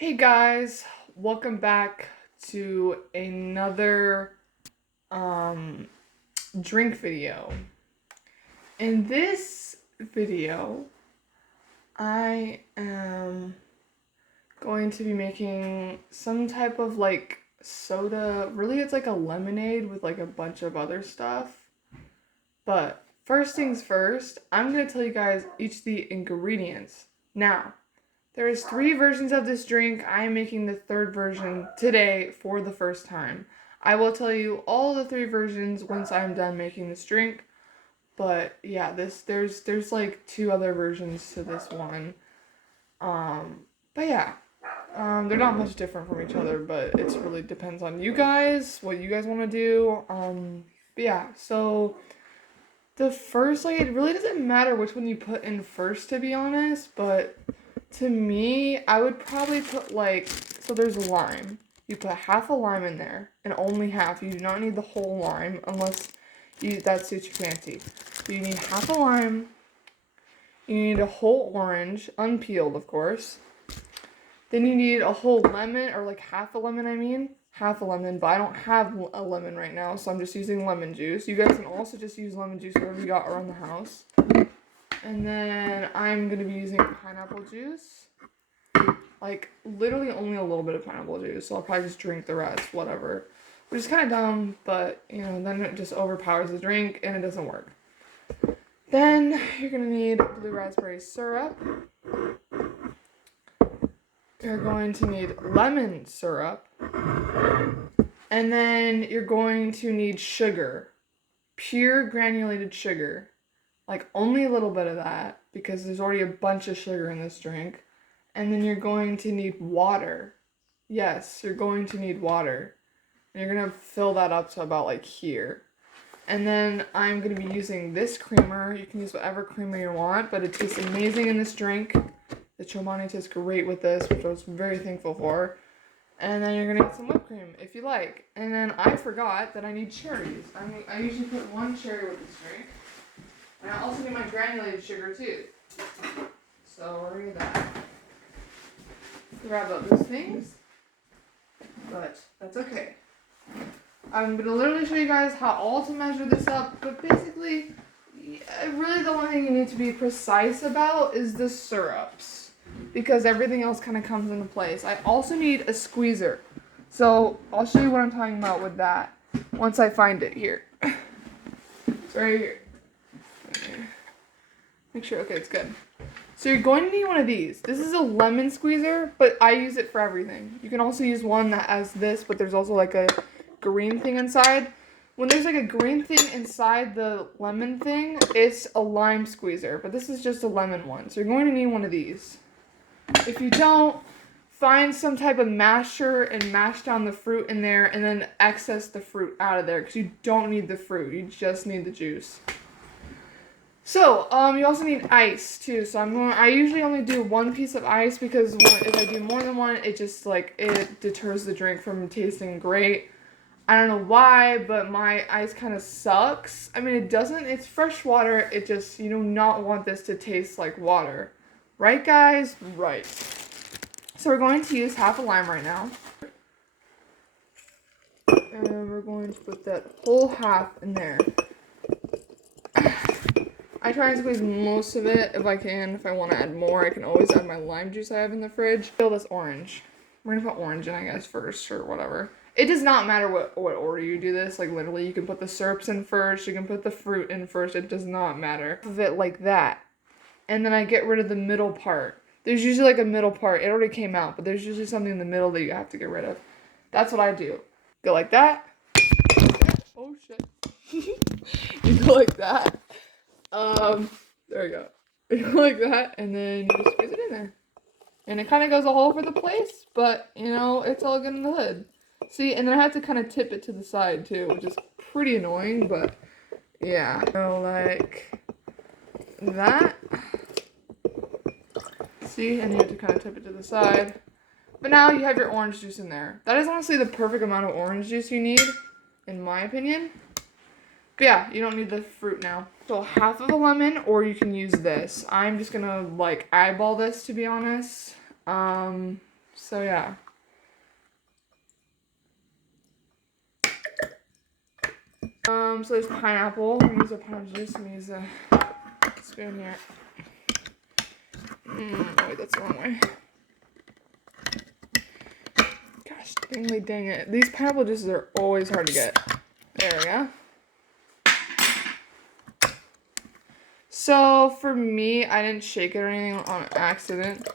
Hey guys, welcome back to another um drink video. In this video, I am going to be making some type of like soda. Really, it's like a lemonade with like a bunch of other stuff. But first things first, I'm going to tell you guys each the ingredients. Now, there is 3 versions of this drink. I am making the 3rd version today for the first time. I will tell you all the 3 versions once I'm done making this drink. But yeah, there's like 2 other versions to this one. But yeah, they're not much different from each other, but it really depends on you guys, what you guys want to do. But yeah, so the first, like, it really doesn't matter which one you put in first, to be honest, but to me, I would probably put like, so there's lime. You put half a lime in there, and only half. You do not need the whole lime unless that suits your fancy. So you need half a lime. You need a whole orange, unpeeled, of course. Then you need a whole lemon, or like half a lemon, I mean. Half a lemon, but I don't have a lemon right now, so I'm just using lemon juice. You guys can also just use lemon juice, whatever you got around the house. And then I'm going to be using pineapple juice. Like, literally only a little bit of pineapple juice, so I'll probably just drink the rest, whatever. Which is kind of dumb, but, you know, then it just overpowers the drink, and it doesn't work. Then, you're going to need blue raspberry syrup. You're going to need lemon syrup. And then, you're going to need sugar. Pure granulated sugar. Like, only a little bit of that, because there's already a bunch of sugar in this drink. And then you're going to need water. Yes, you're going to need water. And you're going to fill that up to about like here. And then I'm going to be using this creamer. You can use whatever creamer you want, but it tastes amazing in this drink. The Chobani tastes great with this, which I was very thankful for. And then you're going to need some whipped cream if you like. And then I forgot that I need cherries. I usually put 1 cherry with this drink. And I also need my granulated sugar too. So we're going to get that. Grab up those things, but that's okay. I'm gonna literally show you guys how all to measure this up, but basically, really the only thing you need to be precise about is the syrups, because everything else kind of comes into place. I also need a squeezer, so I'll show you what I'm talking about with that once I find it here. It's right here. Make sure, okay, it's good. So you're going to need one of these. This is a lemon squeezer, but I use it for everything. You can also use one that has this, but there's also like a green thing inside. When there's like a green thing inside the lemon thing, it's a lime squeezer, but this is just a lemon one. So you're going to need one of these. If you don't, find some type of masher and mash down the fruit in there and then excess the fruit out of there, because you don't need the fruit. You just need the juice. So, you also need ice too. So I usually only do 1 piece of ice, because if I do more than one, it just like, it deters the drink from tasting great. I don't know why, but my ice kind of sucks. I mean, it doesn't, it's fresh water. It just, you do not want this to taste like water. Right, guys? Right. So we're going to use half a lime right now. And we're going to put that whole half in there. I try and squeeze most of it if I can. If I want to add more, I can always add my lime juice I have in the fridge. Fill this orange. We're going to put orange in, I guess, first, or whatever. It does not matter what order you do this. Like, literally, you can put the syrups in first. You can put the fruit in first. It does not matter. Of it like that. And then I get rid of the middle part. There's usually, like, a middle part. It already came out, but there's usually something in the middle that you have to get rid of. That's what I do. Go like that. Oh, shit. You go like that. There we go. Like that, and then you just squeeze it in there. And it kind of goes all over the place, but, you know, it's all good in the hood. See, and then I have to kind of tip it to the side, too, which is pretty annoying, but, yeah. So, like, that. See, and you have to kind of tip it to the side. But now you have your orange juice in there. That is honestly the perfect amount of orange juice you need, in my opinion. But yeah, you don't need the fruit now. So half of a lemon, or you can use this. I'm just gonna like eyeball this, to be honest. So So yeah. So there's pineapple. I'm gonna use a pineapple juice. I'm gonna use a spoon here. Wait, that's the wrong way. Gosh, dang it. These pineapple juices are always hard to get. There we go. So for me, I didn't shake it or anything on accident.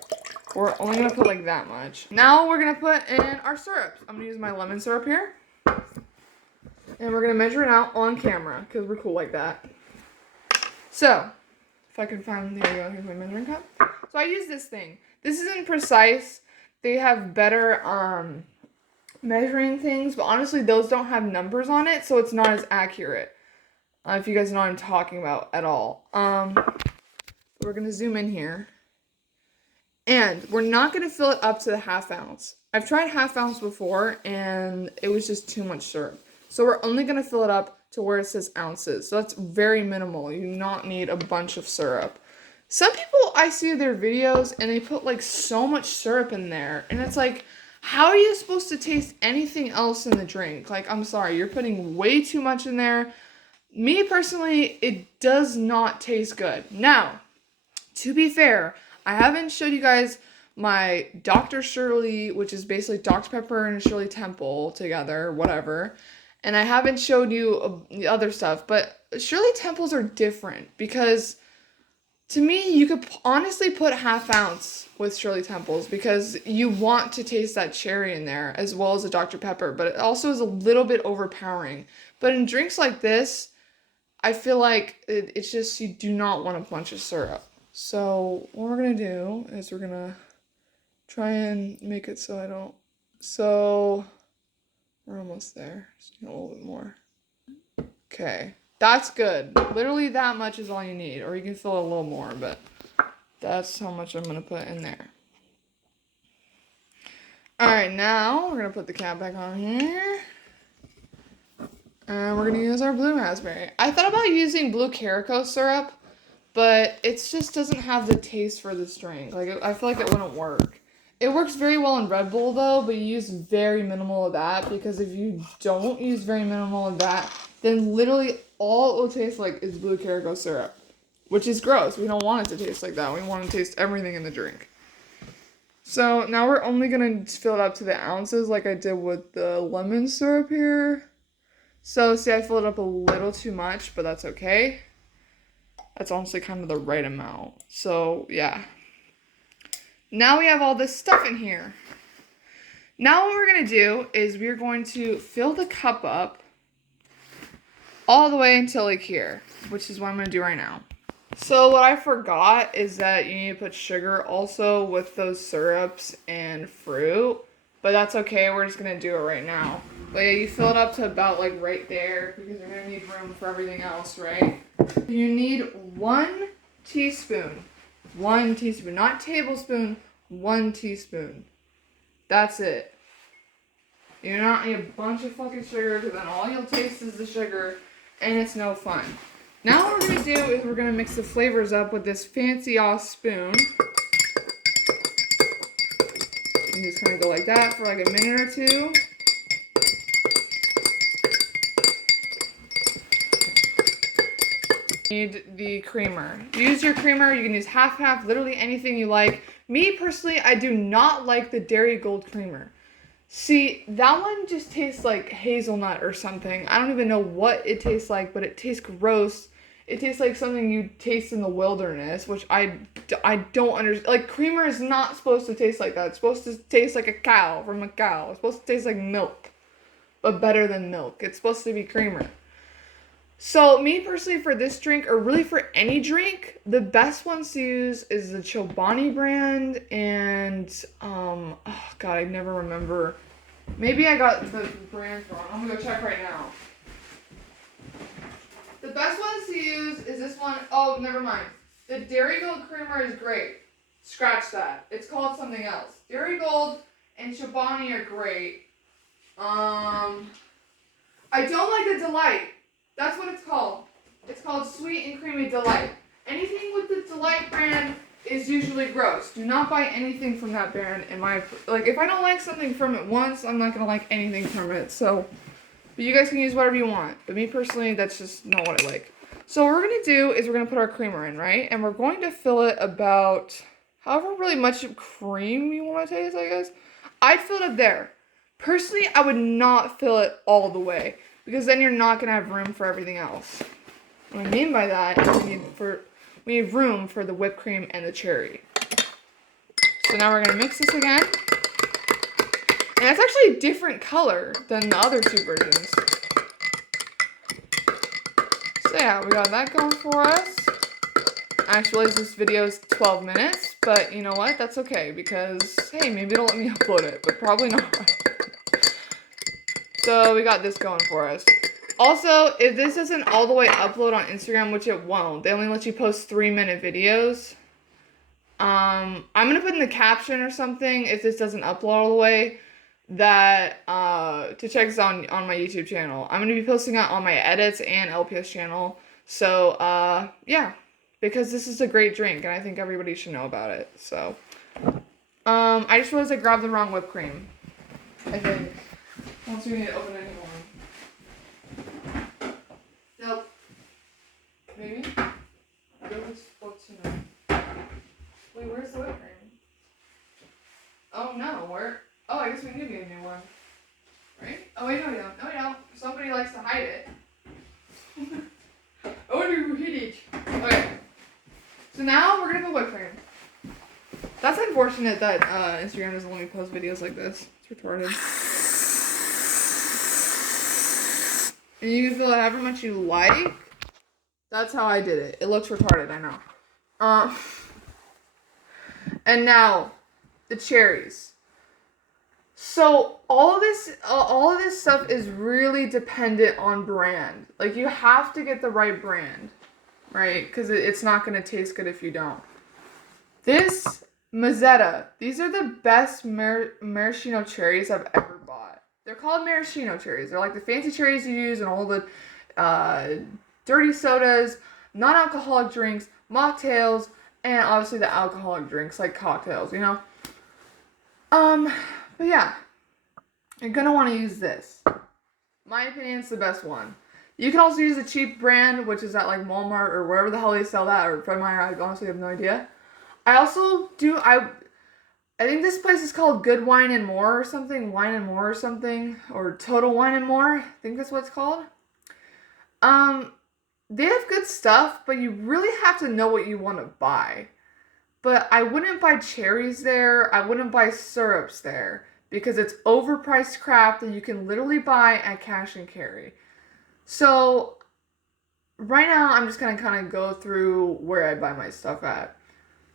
We're only gonna put like that much. Now we're gonna put in our syrups. I'm gonna use my lemon syrup here. And we're gonna measure it out on camera because we're cool like that. So, if I can find, there we go, here's my measuring cup. So I use this thing. This isn't precise. They have better measuring things, but honestly those don't have numbers on it, so it's not as accurate. If you guys know what I'm talking about at all. We're gonna zoom in here. And we're not gonna fill it up to the ½ ounce. I've tried ½ ounce before and it was just too much syrup. So we're only gonna fill it up to where it says ounces. So that's very minimal. You do not need a bunch of syrup. Some people, I see their videos and they put like so much syrup in there. And it's like, how are you supposed to taste anything else in the drink? Like, I'm sorry, you're putting way too much in there. Me personally, it does not taste good. Now, to be fair, I haven't showed you guys my Dr. Shirley, which is basically Dr. Pepper and Shirley Temple together, whatever. And I haven't showed you the other stuff, but Shirley Temples are different because to me, you could honestly put ½ ounce with Shirley Temples because you want to taste that cherry in there as well as the Dr. Pepper, but it also is a little bit overpowering. But in drinks like this, I feel like it's just you do not want a bunch of syrup. So what we're going to do is we're going to try and make it so I don't... So we're almost there. Just need a little bit more. Okay. That's good. Literally that much is all you need. Or you can fill it a little more, but that's how much I'm going to put in there. Alright, now we're going to put the cap back on here. And we're going to use our blue raspberry. I thought about using blue Caraco syrup, but it just doesn't have the taste for this drink. Like, I feel like it wouldn't work. It works very well in Red Bull, though, but you use very minimal of that, because if you don't use very minimal of that, then literally all it will taste like is blue Caraco syrup, which is gross. We don't want it to taste like that. We want to taste everything in the drink. So now we're only going to fill it up to the ounces like I did with the lemon syrup here. So, see, I filled it up a little too much, but that's okay. That's honestly kind of the right amount. So, yeah. Now we have all this stuff in here. Now what we're going to do is we're going to fill the cup up all the way until like here, which is what I'm going to do right now. So what I forgot is that you need to put sugar also with those syrups and fruit, but that's okay. We're just going to do it right now. But yeah, you fill it up to about like right there because you're going to need room for everything else, right? You need 1 teaspoon. 1 teaspoon, not tablespoon, 1 teaspoon. That's it. You do not need a bunch of fucking sugar because then all you'll taste is the sugar and it's no fun. Now what we're going to do is we're going to mix the flavors up with this fancy-ass spoon. And just kind of go like that for like a minute or two. Need the creamer. Use your creamer. You can use half, literally anything you like. Me personally, I do not like the Dairy Gold creamer. See, that one just tastes like hazelnut or something. I don't even know what it tastes like, but it tastes gross. It tastes like something you taste in the wilderness, which I don't understand. Like, creamer is not supposed to taste like that. It's supposed to taste like a cow from a cow. It's supposed to taste like milk, but better than milk. It's supposed to be creamer. So, me personally, for this drink, or really for any drink, the best ones to use is the Chobani brand, and, oh god, I never remember. Maybe I got the brands wrong. I'm gonna go check right now. The best ones to use is this one. Oh, never mind. The Dairy Gold creamer is great. Scratch that. It's called something else. Dairy Gold and Chobani are great. I don't like the Delight. That's what it's called. It's called Sweet and Creamy Delight. Anything with the Delight brand is usually gross. Do not buy anything from that brand like if I don't like something from it once, I'm not gonna like anything from it. So, but you guys can use whatever you want. But me personally, that's just not what I like. So what we're gonna do is we're gonna put our creamer in, right? And we're going to fill it about however really much cream you want to taste, I guess. I'd fill it up there. Personally, I would not fill it all the way because then you're not gonna have room for everything else. What I mean by that is we need room for the whipped cream and the cherry. So now we're gonna mix this again. And it's actually a different color than the other two versions. So yeah, we got that going for us. Actually, this video is 12 minutes, but you know what? That's okay because, hey, maybe it'll let me upload it, but probably not. So we got this going for us. Also, if this doesn't all the way upload on Instagram, which it won't, they only let you post 3-minute videos. I'm gonna put in the caption or something if this doesn't upload all the way that to check this on my YouTube channel. I'm gonna be posting it on my edits and LPS channel. So yeah, because this is a great drink and I think everybody should know about it. So I just realized I grabbed the wrong whipped cream. I think. Once we need to open any more. Nope. Maybe? I don't spoke to know. Wait, where's the whipped cream? Oh no, where? Oh, I guess we need to get a new one. Right? Oh wait, no we don't. No we don't. Somebody likes to hide it. I wonder who hid it. Okay. So now we're gonna put whipped cream. That's unfortunate that Instagram doesn't let me post videos like this. It's retarded. And you can fill it however much you like. That's how I did it. It looks retarded, I know. And now, the cherries. So all of this stuff is really dependent on brand. Like you have to get the right brand, right? Because it's not going to taste good if you don't. This Mezzetta, these are the best maraschino cherries I've ever bought. They're called maraschino cherries. They're like the fancy cherries you use in all the dirty sodas, non-alcoholic drinks, mocktails, and obviously the alcoholic drinks like cocktails, you know? But yeah, you're gonna want to use this. My opinion, it's the best one. You can also use a cheap brand, which is at like Walmart or wherever the hell they sell that, or Fred Meyer, I honestly have no idea. I also do, I think this place is called Good Wine and More or something, or Total Wine and More, I think that's what it's called. They have good stuff, but you really have to know what you want to buy. But I wouldn't buy cherries there. I wouldn't buy syrups there because it's overpriced crap that you can literally buy at cash and carry. So right now I'm just going to kind of go through where I buy my stuff at.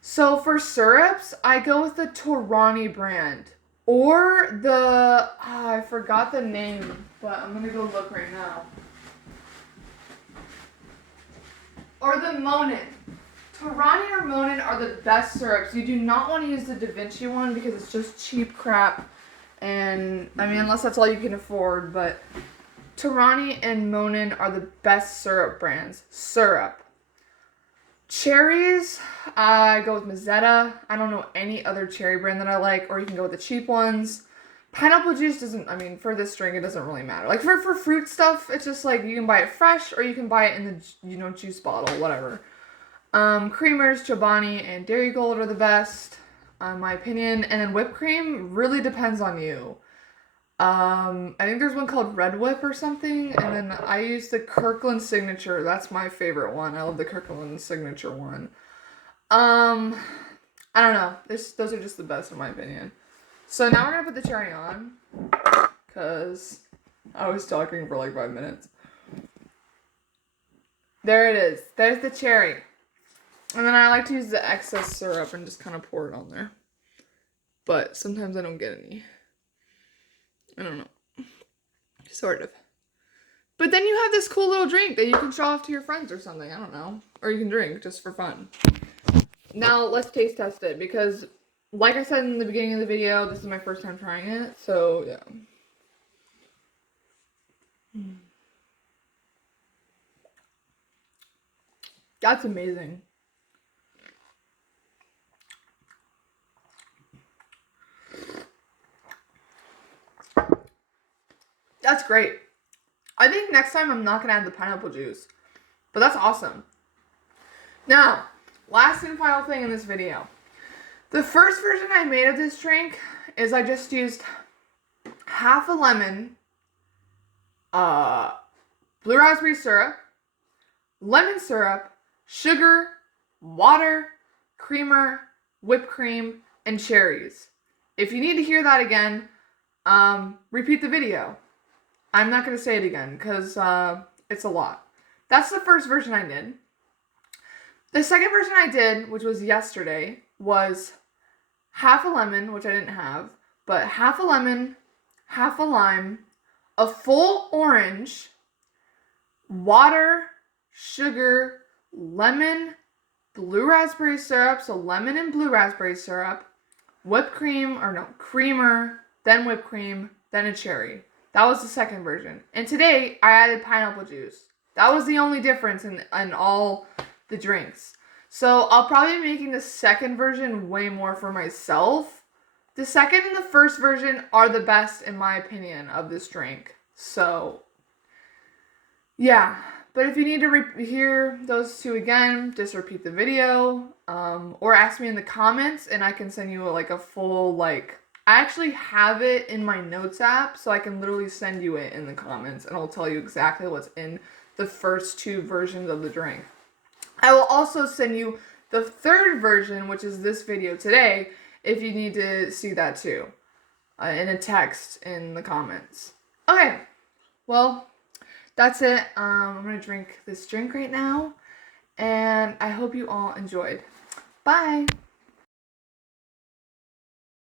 So for syrups, I go with the Torani brand or the, I forgot the name, but I'm going to go look right now. Or the Monin. Torani or Monin are the best syrups. You do not want to use the Da Vinci one because it's just cheap crap. And, I mean, unless that's all you can afford. But Torani and Monin are the best syrup brands. Syrup. Cherries, I go with Mezzetta. I don't know any other cherry brand that I like. Or you can go with the cheap ones. Pineapple juice doesn't, I mean, for this drink, it doesn't really matter. Like, for fruit stuff, it's just like, you can buy it fresh or you can buy it in the, you know, juice bottle, whatever. Creamers, Chobani, and Dairy Gold are the best, in my opinion. And then whipped cream really depends on you. I think there's one called Red Whip or something. And then I use the Kirkland Signature. That's my favorite one. I love the Kirkland Signature one. I don't know. Those are just the best in my opinion. So now we're going to put the cherry on. Because I was talking for like 5 minutes. There it is. There's the cherry. And then I like to use the excess syrup and just kind of pour it on there. But sometimes I don't get any. I don't know. Sort of. But then you have this cool little drink that you can show off to your friends or something. I don't know. Or you can drink just for fun. Now let's taste test it because, like I said in the beginning of the video, this is my first time trying it. So, yeah. That's amazing. That's great. I think next time I'm not going to add the pineapple juice. But that's awesome. Now, last and final thing in this video. The first version I made of this drink is I just used half a lemon, blue raspberry syrup, lemon syrup, sugar, water, creamer, whipped cream, and cherries. If you need to hear that again, repeat the video. I'm not going to say it again because it's a lot. That's the first version I did. The second version I did, which was yesterday, was half a lemon, which I didn't have, but half a lemon, half a lime, a full orange, water, sugar, lemon, blue raspberry syrup, so lemon and blue raspberry syrup, whipped cream, or no, creamer, then whipped cream, then a cherry. That was the second version. And today, I added pineapple juice. That was the only difference in all the drinks. So I'll probably be making the second version way more for myself. The second and the first version are the best, in my opinion, of this drink. So, yeah. But if you need to hear those two again, just repeat the video. Or ask me in the comments, and I can send you a full, I actually have it in my notes app, so I can literally send you it in the comments, and I'll tell you exactly what's in the first two versions of the drink. I will also send you the third version, which is this video today, if you need to see that too, in a text in the comments. Okay, well, that's it. I'm going to drink this drink right now, and I hope you all enjoyed. Bye!